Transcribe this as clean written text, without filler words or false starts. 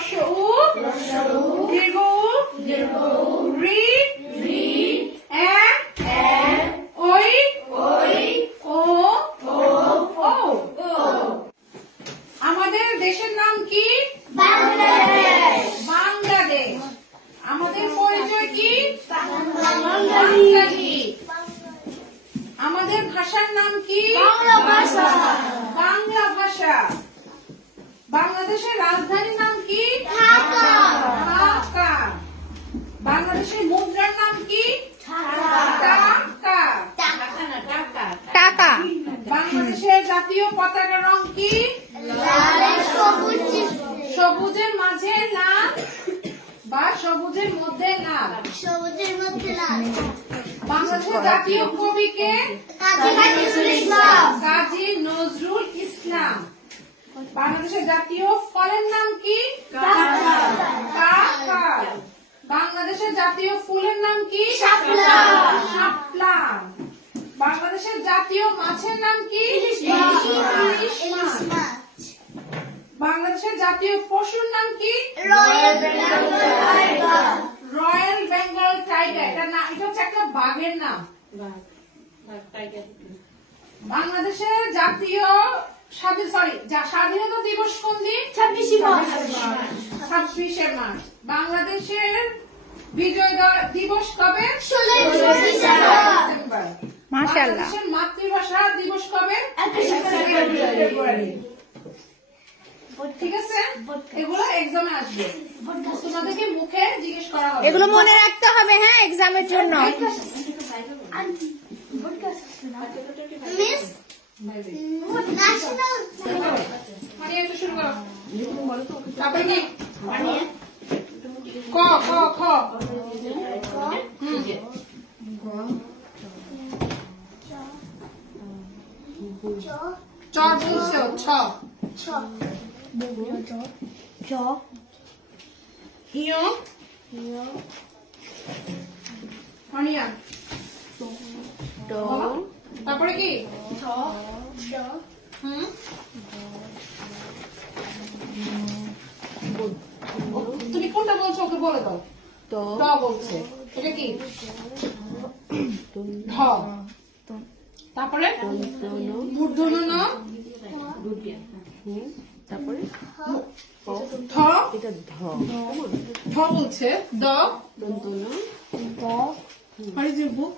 হ্রস্ব উ, দীর্ঘ উ, রি, এ, ওই, ও, ও। আমাদের দেশের নাম কি? বাংলাদেশ। আমাদের পরিচয় কি? বাঙালি। আমাদের ভাষার নাম কি? বাংলা ভাষা। বাংলাদেশের রাজধানীর নাম কি? ঢাকা। বাংলাদেশের মুদ্রার নাম কি? টাকা। বাংলাদেশের জাতীয় পতাকার রং কি? সবুজের মাঝে লাল বা সবুজের মধ্যে লাল। বাংলাদেশের জাতীয় কবি কে? কাজী নজরুল ইসলাম। বাংলাদেশের জাতীয় ফলের নাম কি? কাঁঠাল। বাংলাদেশের জাতীয় ফুলের নাম কি? শাপলা। বাংলাদেশের জাতীয় মাছের নাম কি? ইলিশ মাছ। বাংলাদেশের জাতীয় পশুর নাম কি? Royal Bengal tiger. এটা হচ্ছে একটা বাঘের নাম। বাংলাদেশের জাতীয় স্বাধীনতা দিবস কোন দিন? 26শে মার্চ। বাংলাদেশের বিজয় দিবস কবে? 16 ডিসেম্বর। বাংলাদেশের মাতৃভাষা দিবস কবে? 21শে ফেব্রুয়ারি। ঠিক আছে, এগুলো এক্সামে আসবে, তোমাদেরকে মুখে জিজ্ঞেস করা হবে। এগুলো মনে রাখতে হবে, হ্যাঁ, এক্সামের জন্য। শুরু করো। তারপরে কি? ক খ খ। চ বলছে ছ। হিয় হানিয়া। তারপরে কি? তুমি কোনটা বলছো ওকে বলে দাও। ট বলছে, এটা কি? ঢ। তারপরে মূর্ধন্য ন। তারপরে ঠ। ঢ বলছে। দ। What is your book?